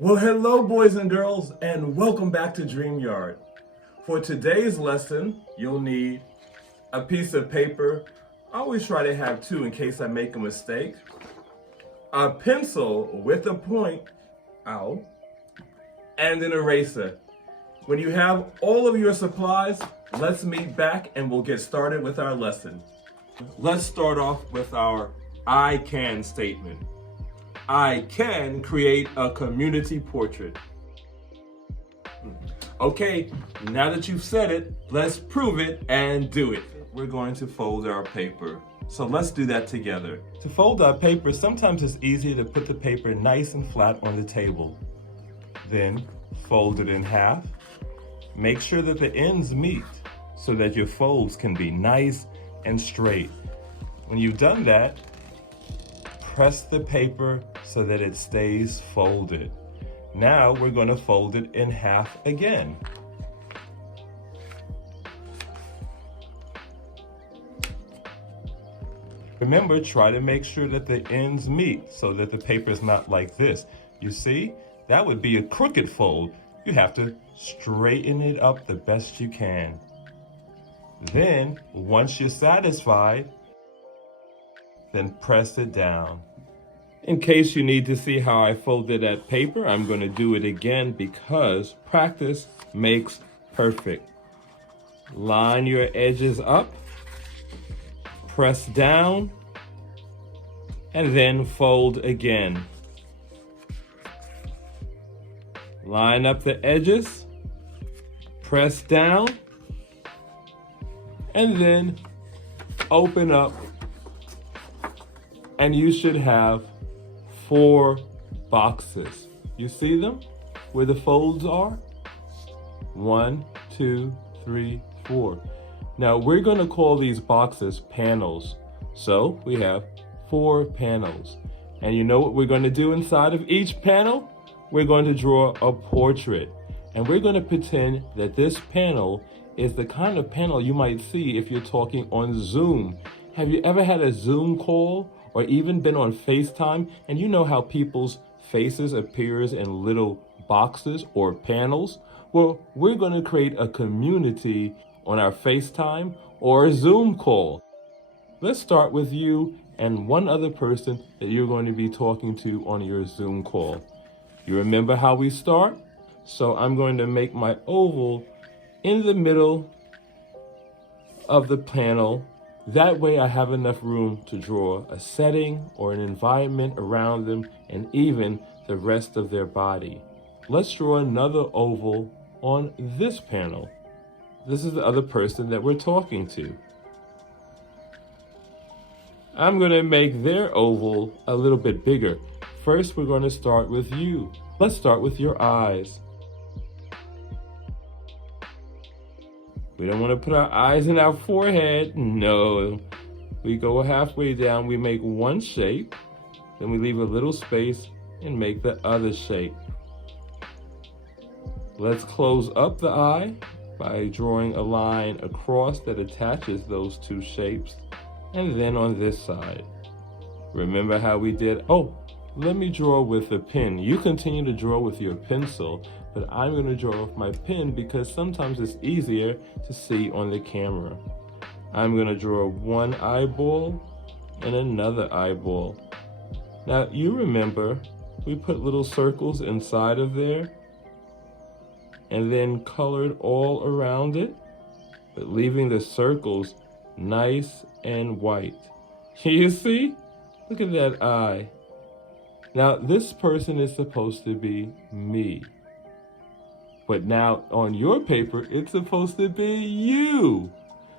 Well, hello, boys and girls, and welcome back to DreamYard. For today's lesson, you'll need a piece of paper. I always try to have two in case I make a mistake. A pencil with a point, ow, and an eraser. When you have all of your supplies, let's meet back and we'll get started with our lesson. Let's start off with our I can statement. I can create a community portrait. Okay, now that you've said it, let's prove it and do it. We're going to fold our paper. So let's do that together. To fold our paper, sometimes it's easier to put the paper nice and flat on the table. Then fold it in half. Make sure that the ends meet so that your folds can be nice and straight. When you've done that, press the paper so that it stays folded. Now we're going to fold it in half again. Remember, try to make sure that the ends meet so that the paper is not like this. You see, that would be a crooked fold. You have to straighten it up the best you can. Then, once you're satisfied, then press it down. In case you need to see how I folded that paper, I'm going to do it again because practice makes perfect. Line your edges up, press down, and then fold again. Line up the edges, press down, and then open up, and you should have 4 boxes. You see them where the folds are? 1, 2, 3, 4. Now we're going to call these boxes panels. So we have 4 panels. And you know what we're going to do inside of each panel? We're going to draw a portrait. And we're going to pretend that this panel is the kind of panel you might see if you're talking on Zoom. Have you ever had a Zoom call or even been on FaceTime, and you know how people's faces appears in little boxes or panels? Well, we're going to create a community on our FaceTime or a Zoom call. Let's start with you and one other person that you're going to be talking to on your Zoom call. You remember how we start? So I'm going to make my oval in the middle of the panel. That way I have enough room to draw a setting or an environment around them and even the rest of their body. Let's draw another oval on this panel. This is the other person that we're talking to. I'm going to make their oval a little bit bigger. First, we're going to start with you. Let's start with your eyes. We don't want to put our eyes in our forehead. No. We go halfway down, we make one shape, then we leave a little space and make the other shape. Let's close up the eye by drawing a line across that attaches those 2 shapes, and then on this side. Remember how we did? Oh, let me draw with a pen. You continue to draw with your pencil, but I'm going to draw with my pen because sometimes it's easier to see on the camera. I'm going to draw one eyeball and another eyeball. Now, you remember we put little circles inside of there and then colored all around it, but leaving the circles nice and white. You see? Look at that eye. Now, this person is supposed to be me. But now on your paper, it's supposed to be you.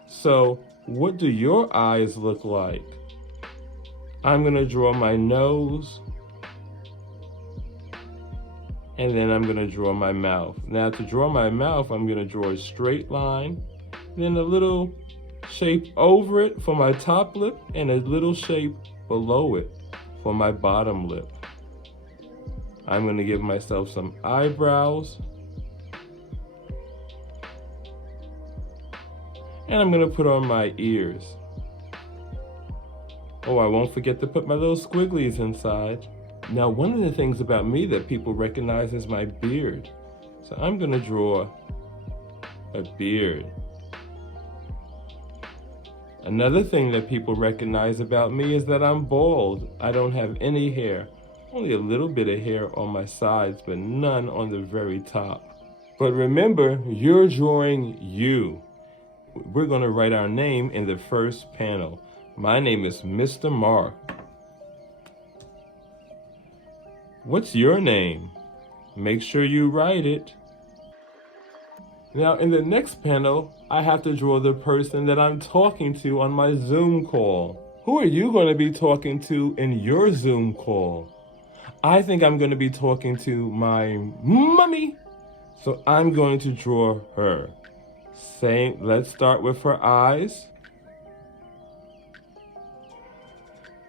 So what do your eyes look like? I'm going to draw my nose. And then I'm going to draw my mouth. Now to draw my mouth, I'm going to draw a straight line, then a little shape over it for my top lip and a little shape below it for my bottom lip. I'm going to give myself some eyebrows. And I'm going to put on my ears. Oh, I won't forget to put my little squigglies inside. Now, one of the things about me that people recognize is my beard. So I'm going to draw a beard. Another thing that people recognize about me is that I'm bald. I don't have any hair. Only a little bit of hair on my sides, but none on the very top. But remember, you're drawing you. We're going to write our name in the first panel. My name is Mr. Mark. What's your name? Make sure you write it. Now, in the next panel, I have to draw the person that I'm talking to on my Zoom call. Who are you going to be talking to in your Zoom call? I think I'm going to be talking to my mummy. So I'm going to draw her. Let's start with her eyes.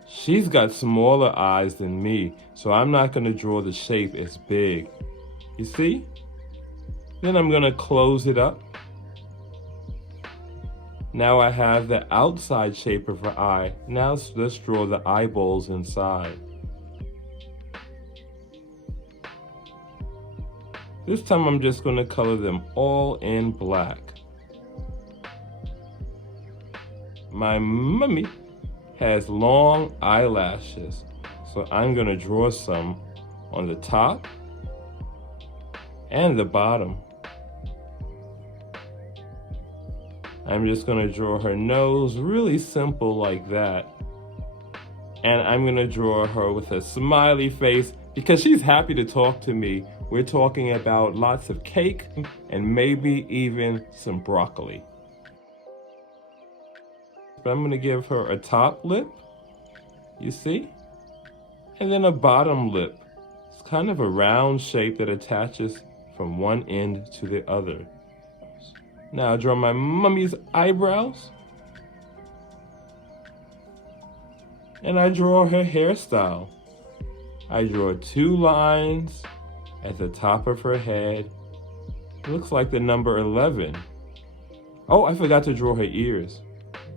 She's got smaller eyes than me, so I'm not going to draw the shape as big. You see? Then I'm going to close it up. Now I have the outside shape of her eye. Now let's draw the eyeballs inside. This time I'm just going to color them all in black. My mummy has long eyelashes, so I'm going to draw some on the top and the bottom. I'm just going to draw her nose really simple like that. And I'm going to draw her with a smiley face because she's happy to talk to me. We're talking about lots of cake and maybe even some broccoli. But I'm going to give her a top lip, you see? And then a bottom lip. It's kind of a round shape that attaches from one end to the other. Now I draw my mummy's eyebrows. And I draw her hairstyle. I draw 2 lines at the top of her head. It looks like the number 11. Oh, I forgot to draw her ears.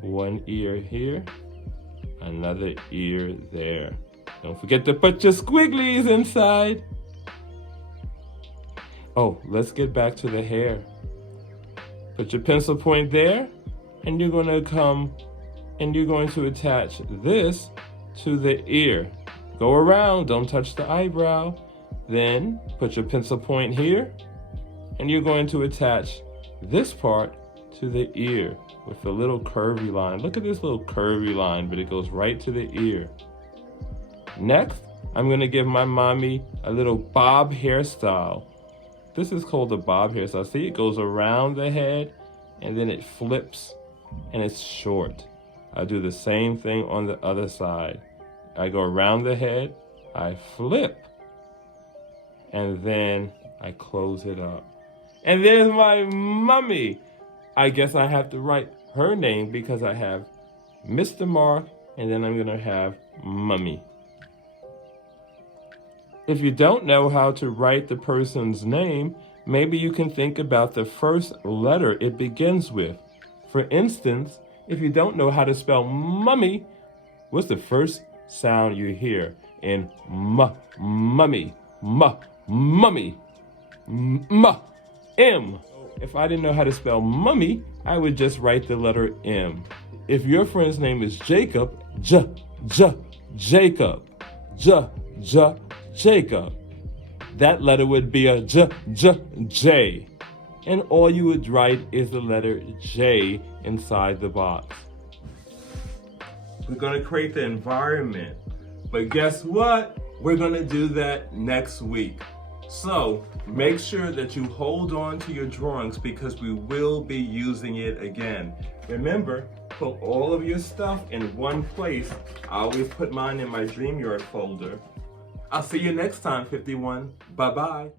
1 ear here, another ear there. Don't forget to put your squigglies inside. Oh, let's get back to the hair. Put your pencil point there, and you're going to come and you're going to attach this to the ear. Go around, don't touch the eyebrow. Then put your pencil point here, and you're going to attach this part to the ear with a little curvy line. Look at this little curvy line, but it goes right to the ear. Next, I'm going to give my mommy a little bob hairstyle. This is called a bob hairstyle. See, it goes around the head and then it flips and it's short. I do the same thing on the other side. I go around the head, I flip, and then I close it up. And there's my mummy. I guess I have to write her name because I have Mr. Mark and then I'm gonna have Mummy. If you don't know how to write the person's name, maybe you can think about the first letter it begins with. For instance, if you don't know how to spell mummy, what's the first sound you hear in mummy? Mummy. M. If I didn't know how to spell mummy, I would just write the letter M. If your friend's name is Jacob, Jacob. Jacob. That letter would be a J. And all you would write is the letter J inside the box. We're going to create the environment. But guess what? We're going to do that next week. So make sure that you hold on to your drawings because we will be using it again. Remember, put all of your stuff in one place. I always put mine in my DreamYard folder. I'll see you next time, 51. Bye-bye.